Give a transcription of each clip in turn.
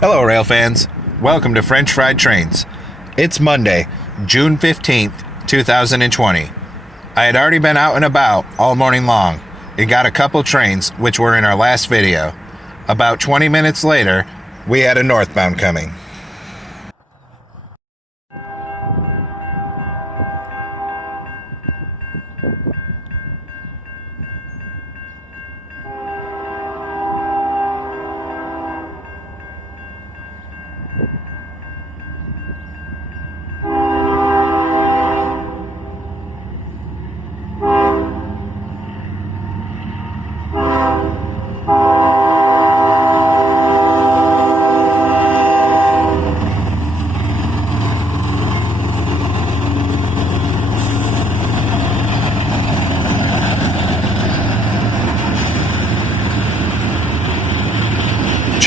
Hello, rail fans. Welcome to French Fried Trains. It's Monday, June 15th, 2020. I had already been out and about all morning long and got a couple trains, which were in our last video. About 20 minutes later, we had a northbound coming.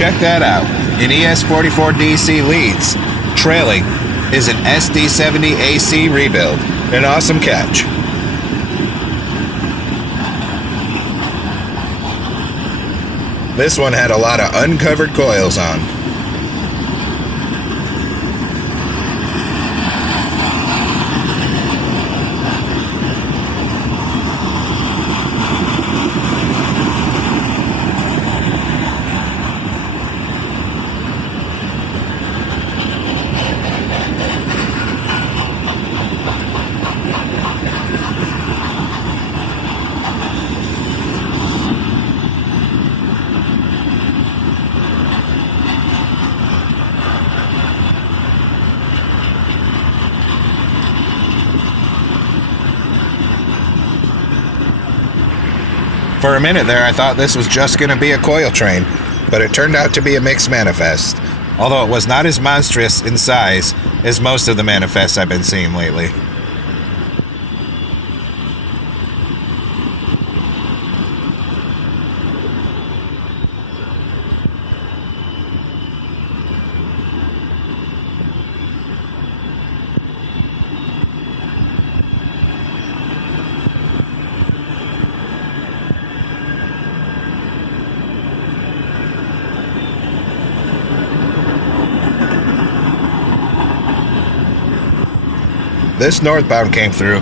Check that out. An ES44DC leads. Trailing is an sd70ac rebuild. An awesome catch. This one had a lot of uncovered coils on. For a minute there, I thought this was just going to be a coil train, but it turned out to be a mixed manifest, although it was not as monstrous in size as most of the manifests I've been seeing lately. This northbound came through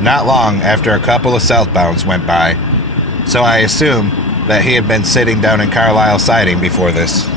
not long after a couple of southbounds went by, so I assume that he had been sitting down in Carlisle siding before this.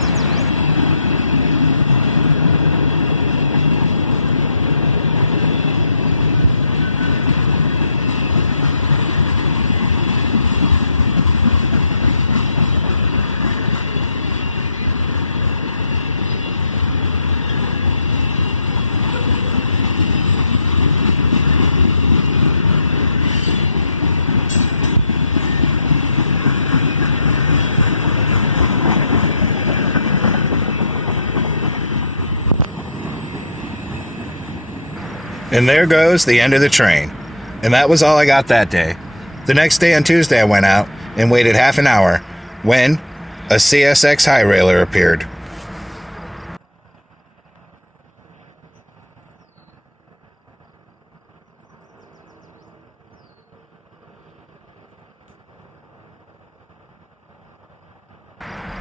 And there goes the end of the train. And that was all I got that day. The next day on Tuesday I went out and waited half an hour when a CSX high railer appeared.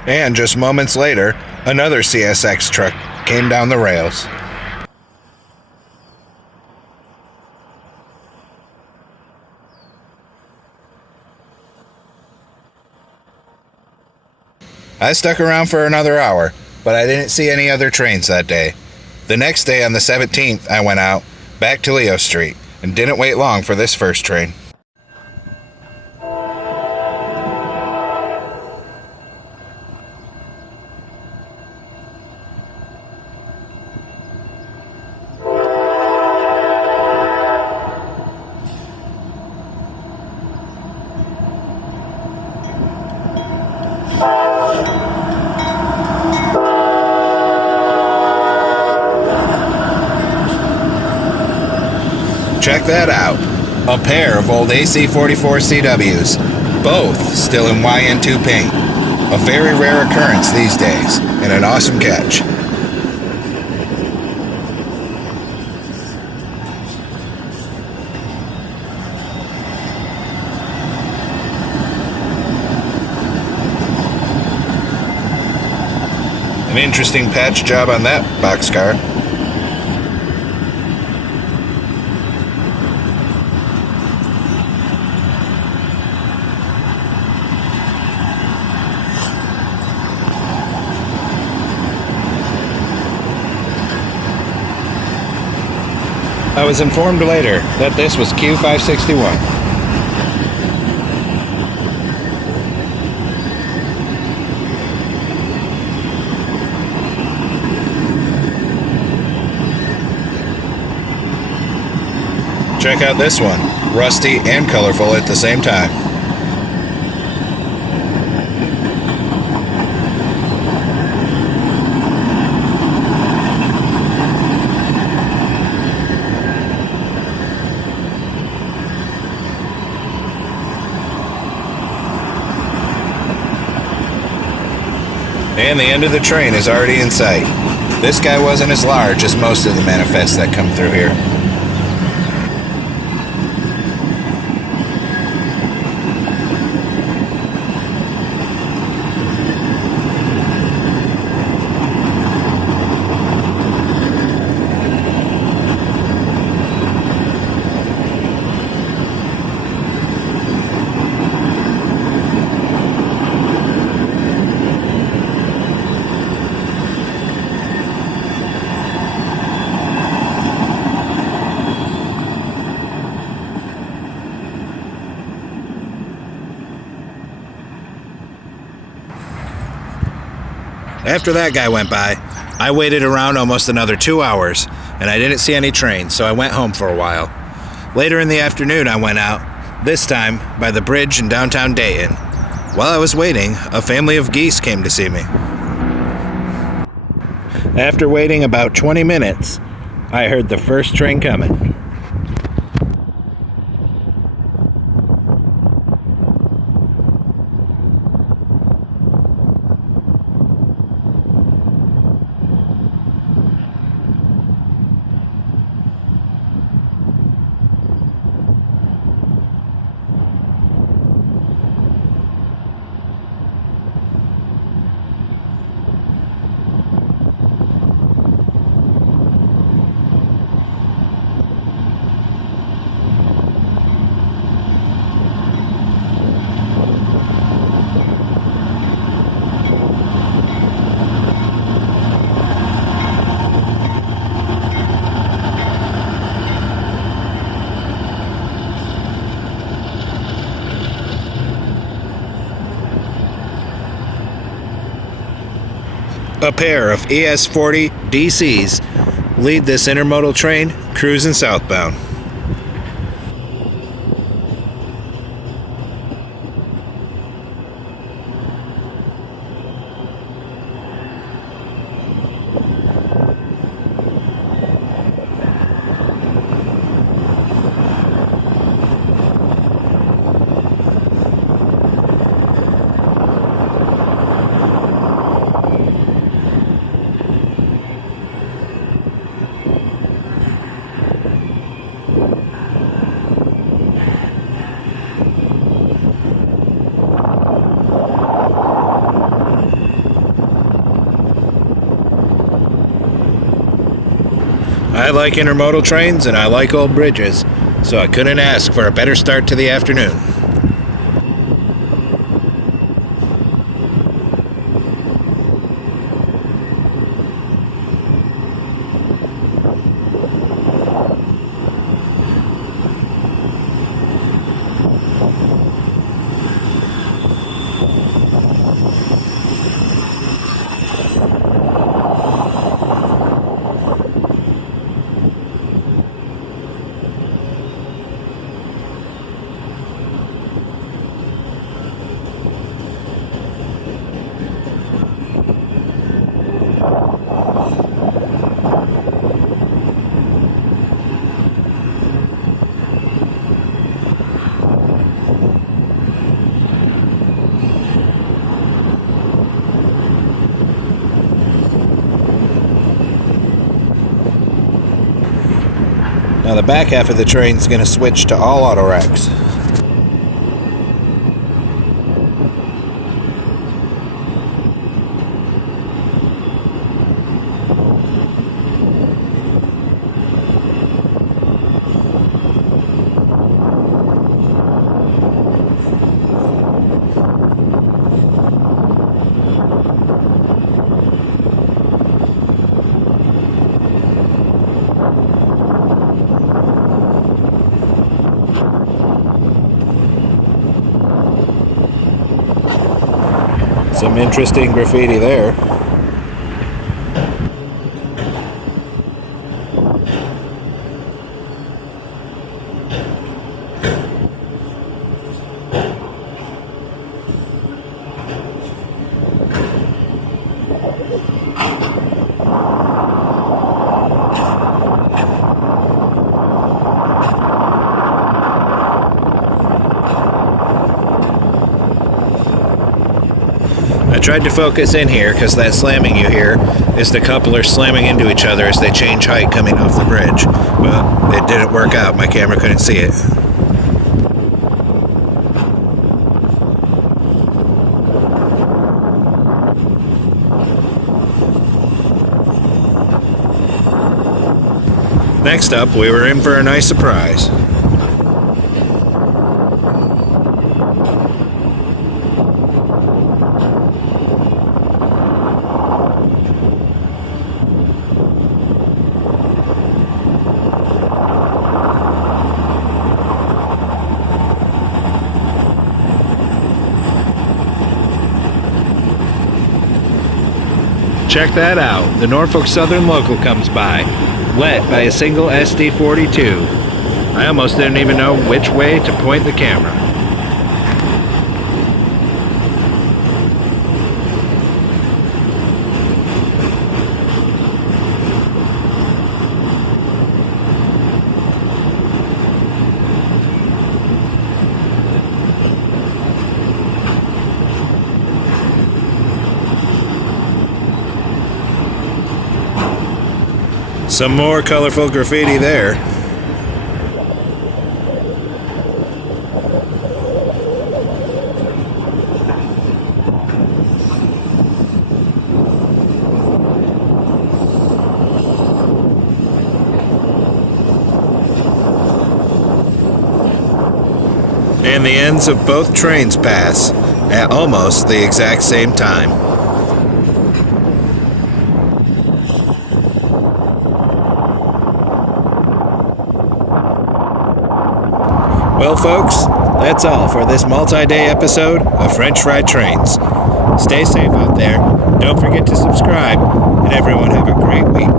And just moments later, another CSX truck came down the rails. I stuck around for another hour, but I didn't see any other trains that day. The next day on the 17th, I went out, back to Leo Street, and didn't wait long for this first train. Check that out. A pair of old AC44 CWs, both still in YN2 paint. A very rare occurrence these days, and an awesome catch. Interesting patch job on that boxcar. I was informed later that this was Q561. Check out this one, rusty and colorful at the same time. And the end of the train is already in sight. This guy wasn't as large as most of the manifests that come through here. After that guy went by, I waited around almost another 2 hours, and I didn't see any trains, so I went home for a while. Later in the afternoon, I went out, this time by the bridge in downtown Dayton. While I was waiting, a family of geese came to see me. After waiting about 20 minutes, I heard the first train coming. A pair of ES40 DCs lead this intermodal train cruising southbound. I like intermodal trains and I like old bridges, so I couldn't ask for a better start to the afternoon. Now the back half of the train is going to switch to all auto racks. Some interesting graffiti there. I tried to focus in here because that slamming you hear is the couplers slamming into each other as they change height coming off the bridge. But it didn't work out. My camera couldn't see it. Next up, we were in for a nice surprise. Check that out. The Norfolk Southern Local comes by, led by a single SD42. I almost didn't even know which way to point the camera. Some more colorful graffiti there. And the ends of both trains pass at almost the exact same time. Well, folks, that's all for this multi-day episode of French Fried Trains. Stay safe out there, don't forget to subscribe, and everyone have a great week.